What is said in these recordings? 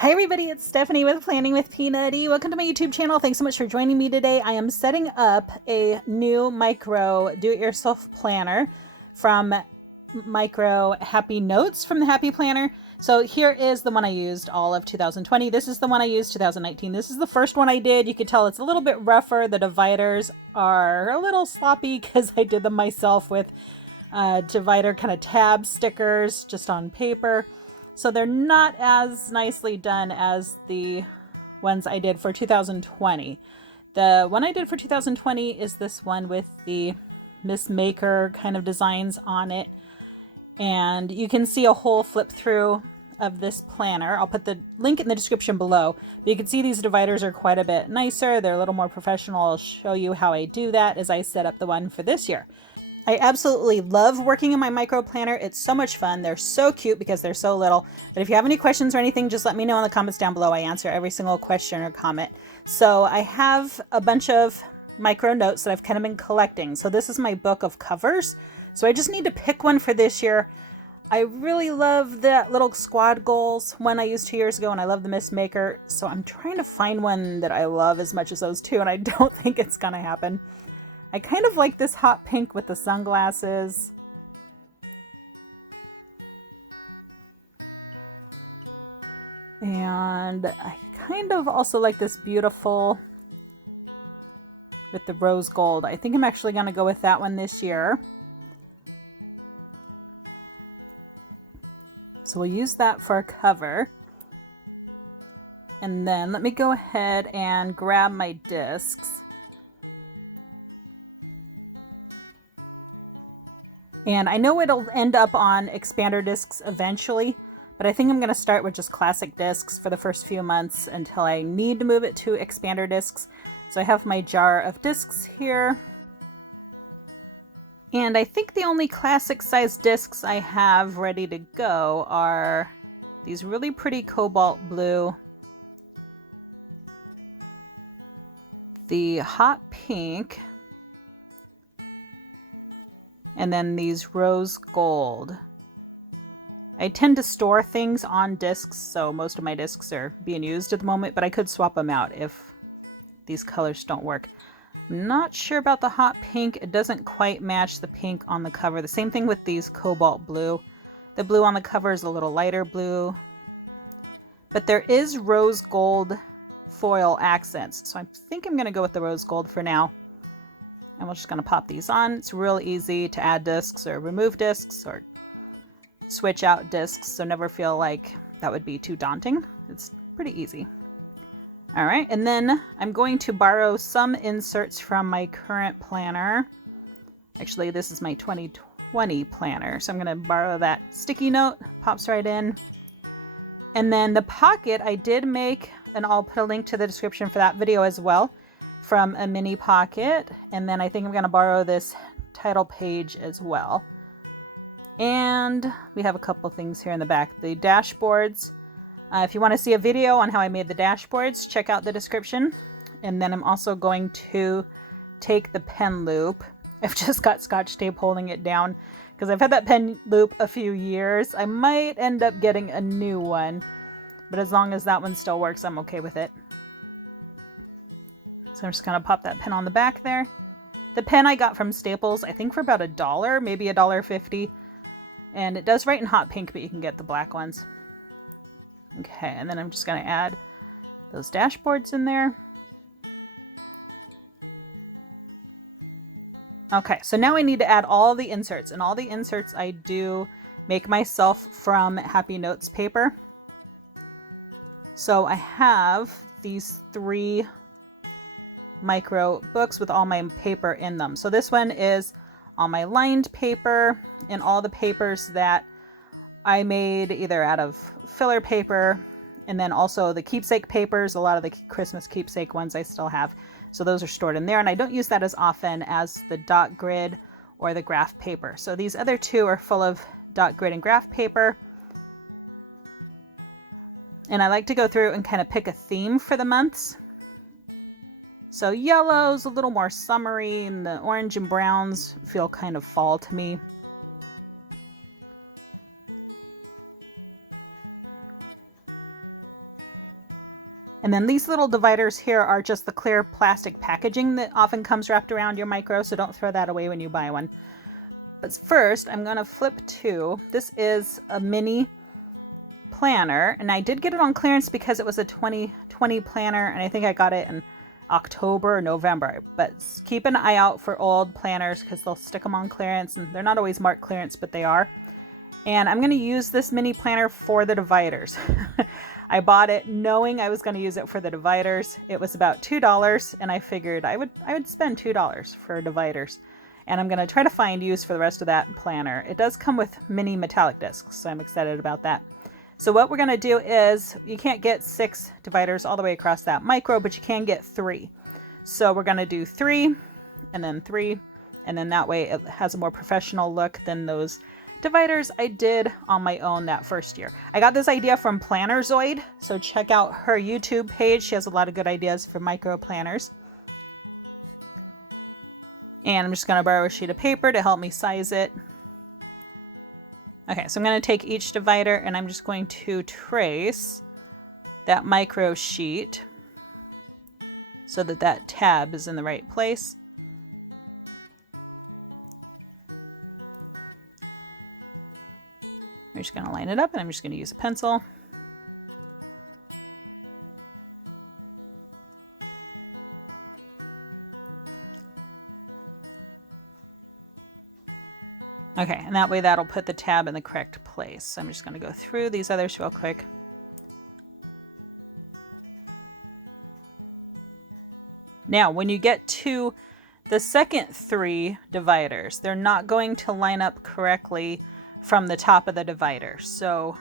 Hi everybody, it's Stephanie with Planning with Peanutty. Welcome to my YouTube channel. Thanks so much for joining me today. I am setting up a new micro do-it-yourself planner from Micro Happy Notes from the Happy Planner. So here is the one I used all of 2020. This is the one I used 2019. This is the first one I did. You can tell it's a little bit rougher. The dividers are a little sloppy because I did them myself with divider kind of tab stickers just on paper. So they're not as nicely done as the ones I did for 2020. The one I did for 2020 is this one with the Miss Maker kind of designs on it. And you can see a whole flip through of this planner. I'll put the link in the description below. But you can see these dividers are quite a bit nicer. They're a little more professional. I'll show you how I do that as I set up the one for this year. I absolutely love working in my micro planner. It's so much fun. They're so cute because they're so little. But if you have any questions or anything, just let me know in the comments down below. I answer every single question or comment. So I have a bunch of micro notes that I've kind of been collecting. So this is my book of covers. So I just need to pick one for this year. I really love that little squad goals one I used 2 years ago, and I love the Miss Maker. So I'm trying to find one that I love as much as those two, and I don't think it's going to happen. I kind of like this hot pink with the sunglasses. And I kind of also like this beautiful with the rose gold. I think I'm actually going to go with that one this year. So we'll use that for a cover. And then let me go ahead and grab my discs. And I know it'll end up on expander discs eventually, but I think I'm going to start with just classic discs for the first few months until I need to move it to expander discs. So I have my jar of discs here. And I think the only classic size discs I have ready to go are these really pretty cobalt blue, the hot pink, and then these rose gold. I tend to store things on discs, so most of my discs are being used at the moment, but I could swap them out if these colors don't work. I'm not sure about the hot pink. It doesn't quite match the pink on the cover. The same thing with these cobalt blue. The blue on the cover is a little lighter blue. But there is rose gold foil accents, so I think I'm going to go with the rose gold for now. And we're just going to pop these on. It's real easy to add discs or remove discs or switch out discs, so never feel like that would be too daunting. It's pretty easy. All right, and then I'm going to borrow some inserts from my current planner. Actually, this is my 2020 planner, so I'm going to borrow that sticky note. Pops right in. And then the pocket I did make, and I'll put a link to the description for that video as well, from a mini pocket. And then I think I'm going to borrow this title page as well. And we have a couple things here in the back. The dashboards. If you want to see a video on how I made the dashboards, check out the description. And then I'm also going to take the pen loop. I've just got Scotch tape holding it down because I've had that pen loop a few years. I might end up getting a new one, but as long as that one still works, I'm okay with it. So I'm just going to pop that pen on the back there. The pen I got from Staples, I think for about $1, maybe $1.50. And it does write in hot pink, but you can get the black ones. Okay, and then I'm just going to add those dashboards in there. Okay, so now I need to add all the inserts. And all the inserts I do make myself from Happy Notes paper. So I have these 3 micro books with all my paper in them. So this one is all my lined paper and all the papers that I made either out of filler paper, and then also the keepsake papers, a lot of the Christmas keepsake ones I still have. So those are stored in there, and I don't use that as often as the dot grid or the graph paper. So these other 2 are full of dot grid and graph paper. And I like to go through and kind of pick a theme for the months. So yellow's a little more summery, and the orange and browns feel kind of fall to me. And then these little dividers here are just the clear plastic packaging that often comes wrapped around your micro, so don't throw that away when you buy one. But first, I'm going to flip to, this is a mini planner, and I did get it on clearance because it was a 2020 planner, and I think I got it in October or November. But keep an eye out for old planners because they'll stick them on clearance, and they're not always marked clearance, but they are. And I'm going to use this mini planner for the dividers. I bought it knowing I was going to use it for the dividers. It was about $2, and I figured I would spend $2 for dividers. And I'm going to try to find use for the rest of that planner. It does come with mini metallic discs, so I'm excited about that. So what we're going to do is, you can't get 6 dividers all the way across that micro, but you can get 3. So we're going to do 3, and then 3, and then that way it has a more professional look than those dividers I did on my own that first year. I got this idea from Plannerzoid, so check out her YouTube page. She has a lot of good ideas for micro planners. And I'm just going to borrow a sheet of paper to help me size it. Okay, so I'm going to take each divider and I'm just going to trace that micro sheet so that that tab is in the right place. I'm just going to line it up, and I'm just going to use a pencil. Okay, and that way that'll put the tab in the correct place. So I'm just going to go through these others real quick. Now, when you get to the second 3 dividers, they're not going to line up correctly from the top of the divider. So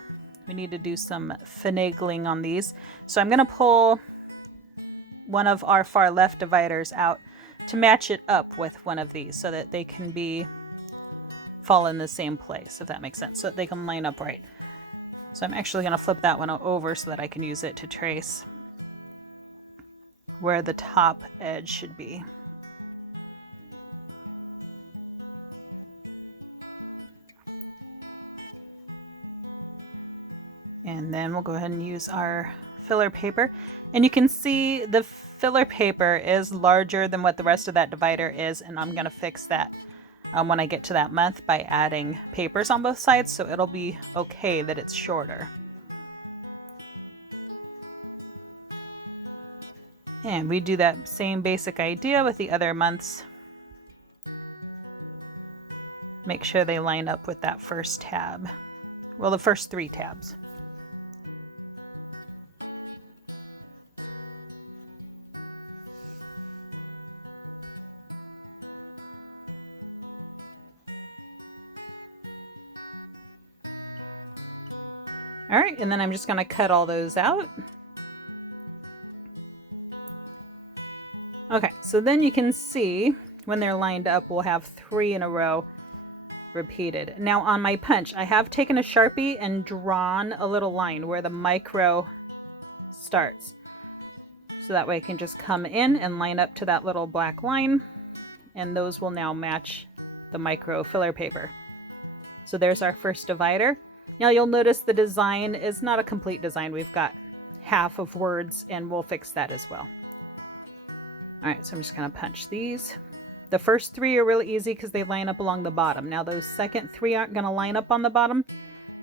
we need to do some finagling on these. So I'm going to pull one of our far left dividers out to match it up with one of these so that they can fall in the same place, if that makes sense, so that they can line up right. So I'm actually going to flip that one over so that I can use it to trace where the top edge should be. And then we'll go ahead and use our filler paper. And you can see the filler paper is larger than what the rest of that divider is, and I'm going to fix that when I get to that month by adding papers on both sides, so it'll be okay that it's shorter. And we do that same basic idea with the other months. Make sure they line up with that first tab. Well, the first 3 tabs. All right, and then I'm just going to cut all those out. Okay, so then you can see when they're lined up, we'll have 3 in a row repeated. Now on my punch, I have taken a Sharpie and drawn a little line where the micro starts. So that way I can just come in and line up to that little black line, and those will now match the micro filler paper. So there's our first divider. Now you'll notice the design is not a complete design. We've got half of words, and we'll fix that as well. All right, so I'm just going to punch these. The first 3 are really easy because they line up along the bottom. Now those second 3 aren't going to line up on the bottom,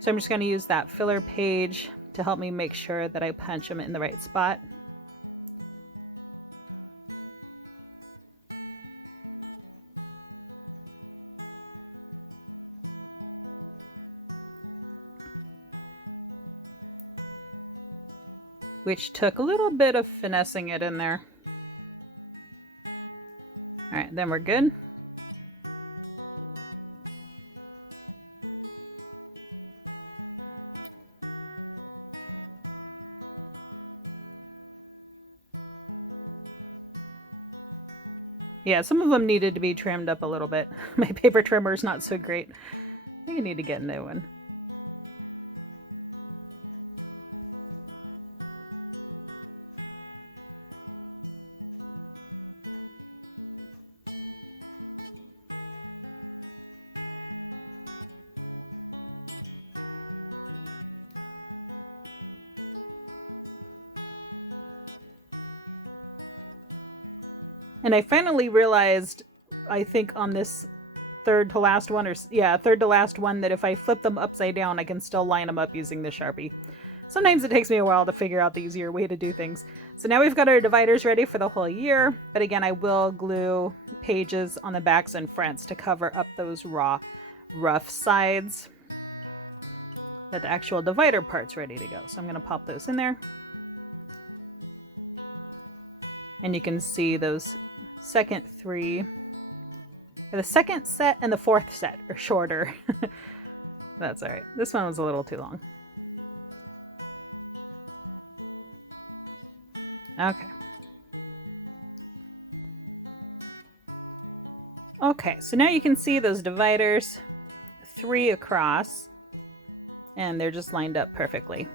so I'm just going to use that filler page to help me make sure that I punch them in the right spot. Which took a little bit of finessing it in there. All right, then we're good. Yeah, some of them needed to be trimmed up a little bit. My paper trimmer is not so great. I think I need to get a new one. And I finally realized, I think on this third to last one, that if I flip them upside down, I can still line them up using the Sharpie. Sometimes it takes me a while to figure out the easier way to do things. So now we've got our dividers ready for the whole year, but again, I will glue pages on the backs and fronts to cover up those rough sides. But the actual divider part's ready to go, so I'm going to pop those in there. And you can see those second three, the second set and the fourth set are shorter. That's all right. This one was a little too long. Okay. Okay, so now you can see those dividers, 3 across, and they're just lined up perfectly.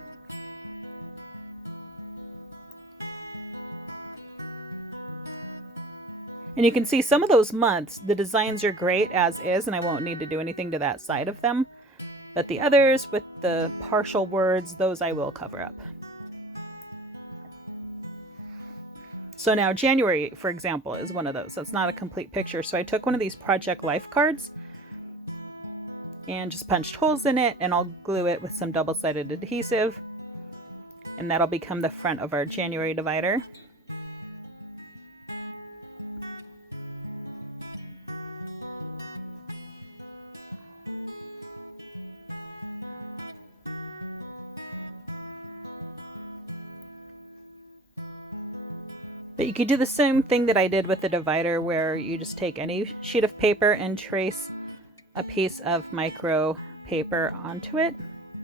And you can see some of those months, the designs are great as is, and I won't need to do anything to that side of them. But the others with the partial words, those I will cover up. So now January, for example, is one of those. That's not a complete picture. So I took one of these Project Life cards and just punched holes in it, and I'll glue it with some double-sided adhesive. And that'll become the front of our January divider. But you could do the same thing that I did with the divider, where you just take any sheet of paper and trace a piece of micro paper onto it.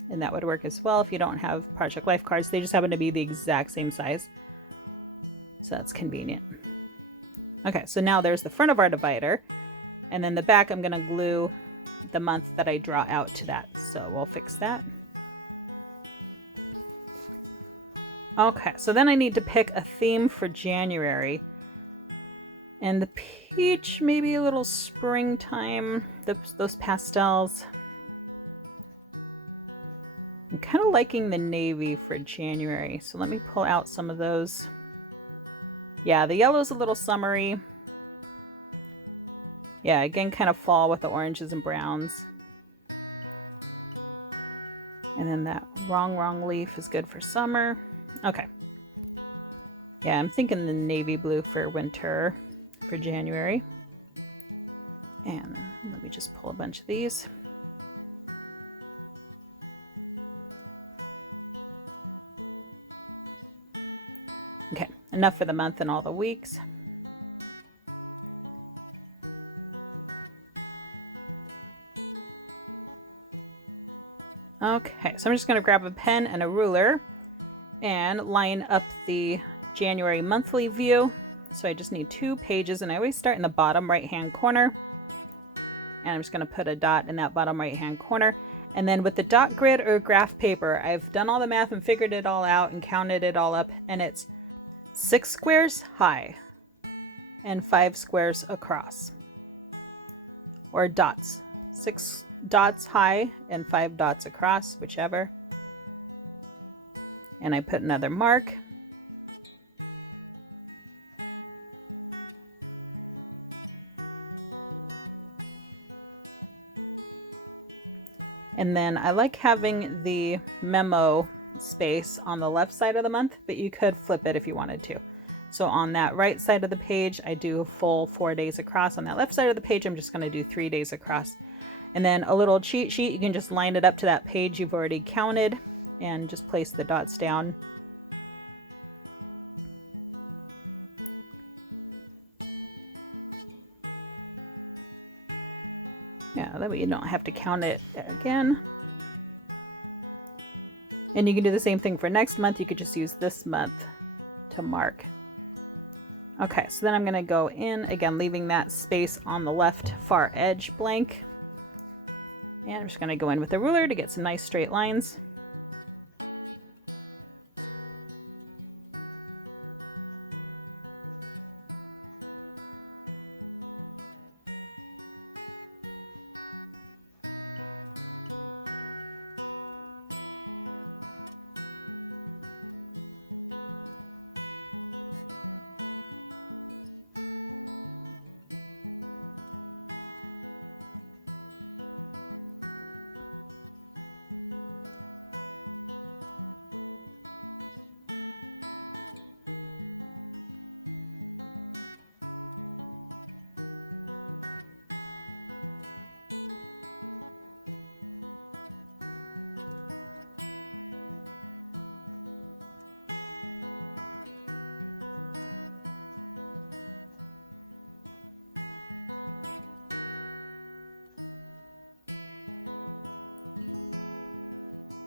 And that would work as well if you don't have Project Life cards. They just happen to be the exact same size. So that's convenient. Okay, so now there's the front of our divider. And then the back, I'm going to glue the month that I draw out to that. So we'll fix that. Okay, so then I need to pick a theme for January. And the peach, maybe a little springtime, those pastels. I'm kind of liking the navy for January, so let me pull out some of those. Yeah, the yellow's a little summery. Yeah, again, kind of fall with the oranges and browns. And then that RongRong leaf is good for summer. Okay. Yeah, I'm thinking the navy blue for winter for January. And let me just pull a bunch of these. Okay, enough for the month and all the weeks. Okay, so I'm just going to grab a pen and a ruler and line up the January monthly view. So I just need 2 pages, and I always start in the bottom right hand corner. And I'm just going to put a dot in that bottom right hand corner. And then with the dot grid or graph paper, I've done all the math and figured it all out and counted it all up, and it's 6 squares high and 5 squares across, or dots. 6 dots high and 5 dots across, whichever. And I put another mark. And then I like having the memo space on the left side of the month, but you could flip it if you wanted to. So on that right side of the page, I do a full 4 days across. On that left side of the page, I'm just going to do 3 days across. And then a little cheat sheet, you can just line it up to that page you've already counted and just place the dots down. Yeah, that way you don't have to count it again. And you can do the same thing for next month. You could just use this month to mark. Okay, so then I'm going to go in, again, leaving that space on the left far edge blank. And I'm just going to go in with a ruler to get some nice straight lines.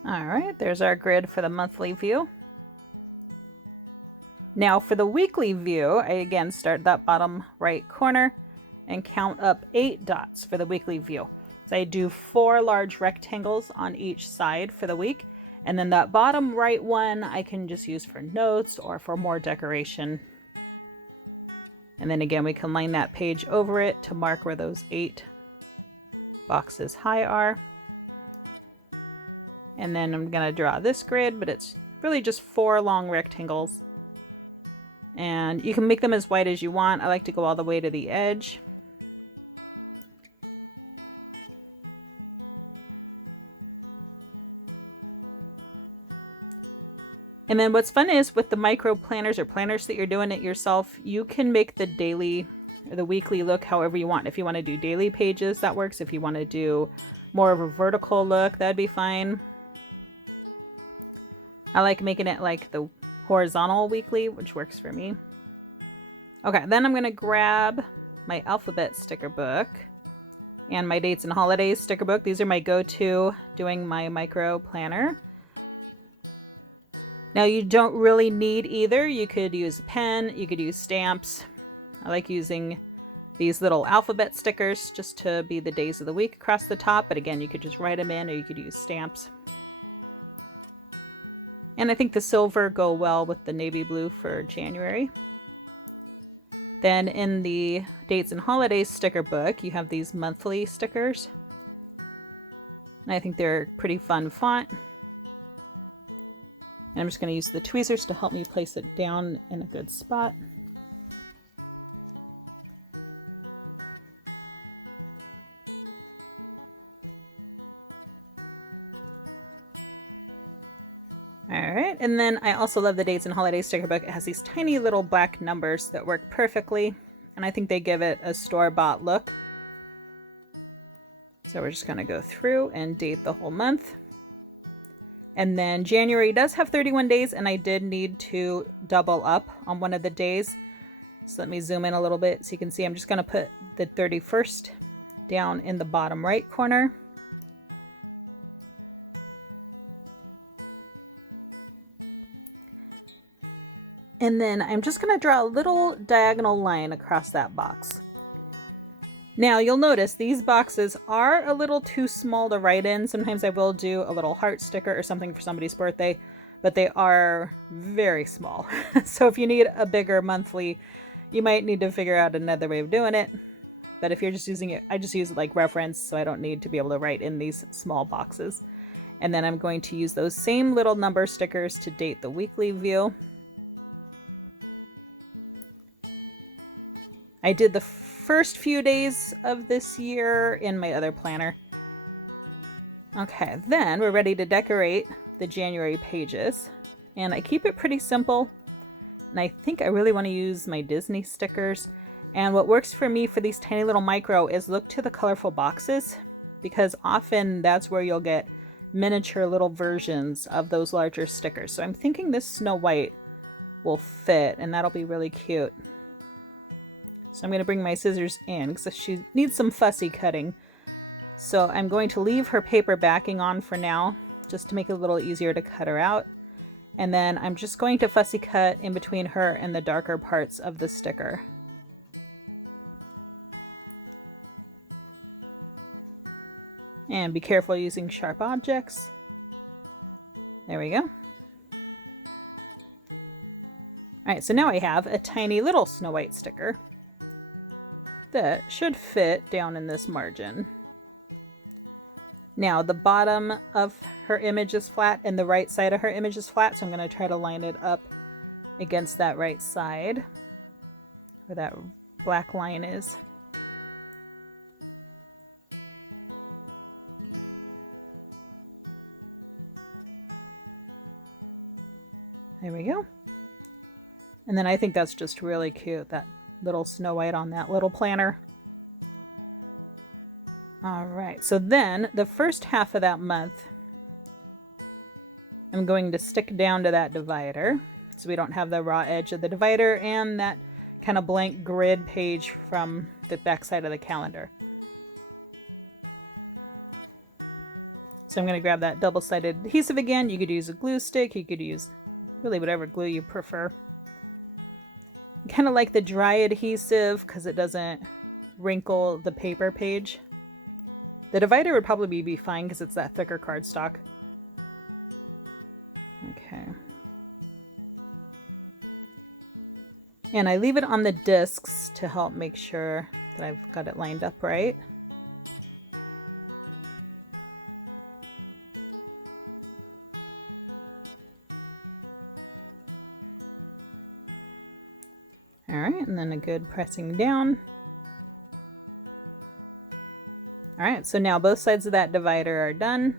All right, there's our grid for the monthly view. Now for the weekly view, I again start that bottom right corner and count up 8 dots for the weekly view. So I do 4 large rectangles on each side for the week, and then that bottom right one I can just use for notes or for more decoration. And then again, we can line that page over it to mark where those 8 boxes high are. And then I'm gonna draw this grid, but it's really just 4 long rectangles. And you can make them as wide as you want. I like to go all the way to the edge. And then what's fun is with the micro planners or planners that you're doing it yourself, you can make the daily or the weekly look however you want. If you want to do daily pages, that works. If you want to do more of a vertical look, that'd be fine. I like making it like the horizontal weekly, which works for me. Okay, then I'm going to grab my alphabet sticker book and my dates and holidays sticker book. These are my go-to doing my micro planner. Now you don't really need either. You could use a pen, you could use stamps. I like using these little alphabet stickers just to be the days of the week across the top, but again, you could just write them in or you could use stamps. And I think the silver go well with the navy blue for January. Then in the dates and holidays sticker book, you have these monthly stickers. And I think they're pretty fun font. And I'm just going to use the tweezers to help me place it down in a good spot. Alright, and then I also love the dates and holidays sticker book. It has these tiny little black numbers that work perfectly, and I think they give it a store-bought look. So we're just going to go through and date the whole month. And then January does have 31 days, and I did need to double up on one of the days. So let me zoom in a little bit so you can see. I'm just going to put the 31st down in the bottom right corner. And then I'm just going to draw a little diagonal line across that box. Now you'll notice these boxes are a little too small to write in. Sometimes I will do a little heart sticker or something for somebody's birthday, but they are very small. So if you need a bigger monthly, you might need to figure out another way of doing it. But if you're just using it, I just use it like reference, so I don't need to be able to write in these small boxes. And then I'm going to use those same little number stickers to date the weekly view. I did the first few days of this year in my other planner. Okay, then we're ready to decorate the January pages. And I keep it pretty simple. And I think I really want to use my Disney stickers. And what works for me for these tiny little micro is look to the colorful boxes, because often that's where you'll get miniature little versions of those larger stickers. So I'm thinking this Snow White will fit, and that'll be really cute. So I'm going to bring my scissors in because she needs some fussy cutting. So I'm going to leave her paper backing on for now, just to make it a little easier to cut her out. And then I'm just going to fussy cut in between her and the darker parts of the sticker. And be careful using sharp objects. There we go. Alright, so now I have a tiny little Snow White sticker that should fit down in this margin. Now the bottom of her image is flat and the right side of her image is flat, so I'm going to try to line it up against that right side where that black line is. There we go. And then I think that's just really cute, that little Snow White on that little planner. All right, so then the first half of that month, I'm going to stick down to that divider so we don't have the raw edge of the divider and that kind of blank grid page from the back side of the calendar. So I'm going to grab that double-sided adhesive again. You could use a glue stick. You could use really whatever glue you prefer. Kind of like the dry adhesive because it doesn't wrinkle the paper page. The divider would probably be fine because it's that thicker cardstock. Okay. And I leave it on the discs to help make sure that I've got it lined up right. All right, and then a good pressing down. All right, so now both sides of that divider are done.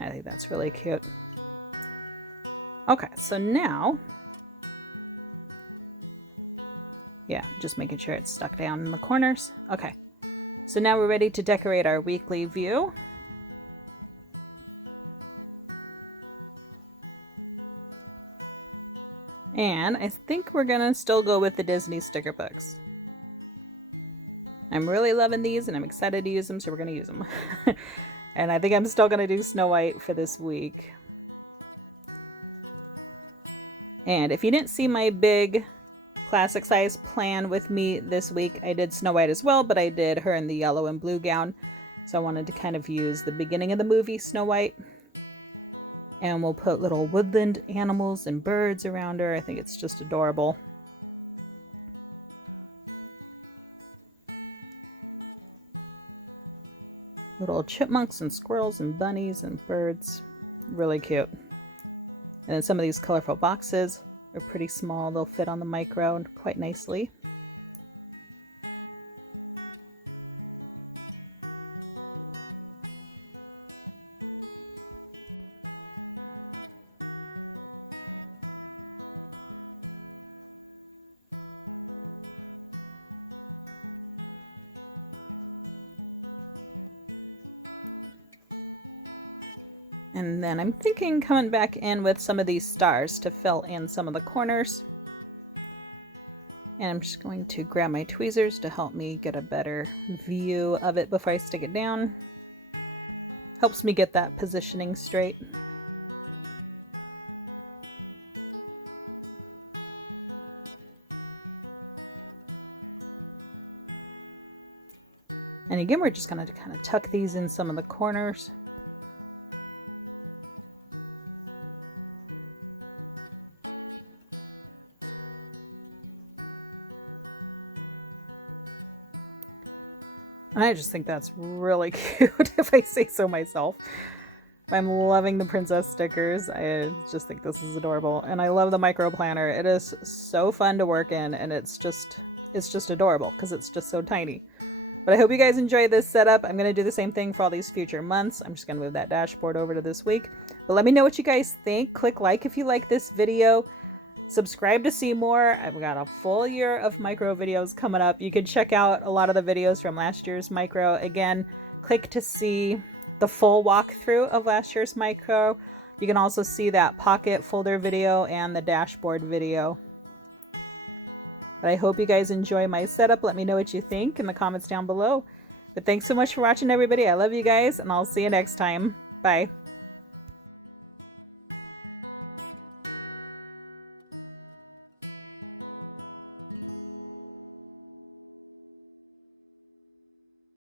I think that's really cute. Okay, so now, yeah, just making sure it's stuck down in the corners. Okay, so now we're ready to decorate our weekly view. And I think we're gonna still go with the Disney sticker books. I'm really loving these and I'm excited to use them, so we're gonna use them. And I think I'm still gonna do Snow White for this week. And if you didn't see my big classic size plan with me this week, I did Snow White as well, but I did her in the yellow and blue gown. So I wanted to kind of use the beginning of the movie Snow White. And we'll put little woodland animals and birds around her. I think it's just adorable. Little chipmunks and squirrels and bunnies and birds. Really cute. And then some of these colorful boxes are pretty small. They'll fit on the micro quite nicely. And then I'm thinking coming back in with some of these stars to fill in some of the corners. And I'm just going to grab my tweezers to help me get a better view of it before I stick it down. Helps me get that positioning straight. And again, we're just going to kind of tuck these in some of the corners. And I just think that's really cute, if I say so myself. I'm loving the princess stickers. I just think this is adorable. And I love the micro planner. It is so fun to work in, and it's just adorable because it's just so tiny. But I hope you guys enjoy this setup. I'm going to do the same thing for all these future months. I'm just going to move that dashboard over to this week. But let me know what you guys think. Click like if you like this video. Subscribe to see more. I've got a full year of micro videos coming up. You can check out a lot of the videos from last year's micro. Again, click to see the full walkthrough of last year's micro. You can also see that pocket folder video and the dashboard video. But I hope you guys enjoy my setup. Let me know what you think in the comments down below. But thanks so much for watching, everybody. I love you guys, and I'll see you next time. Bye.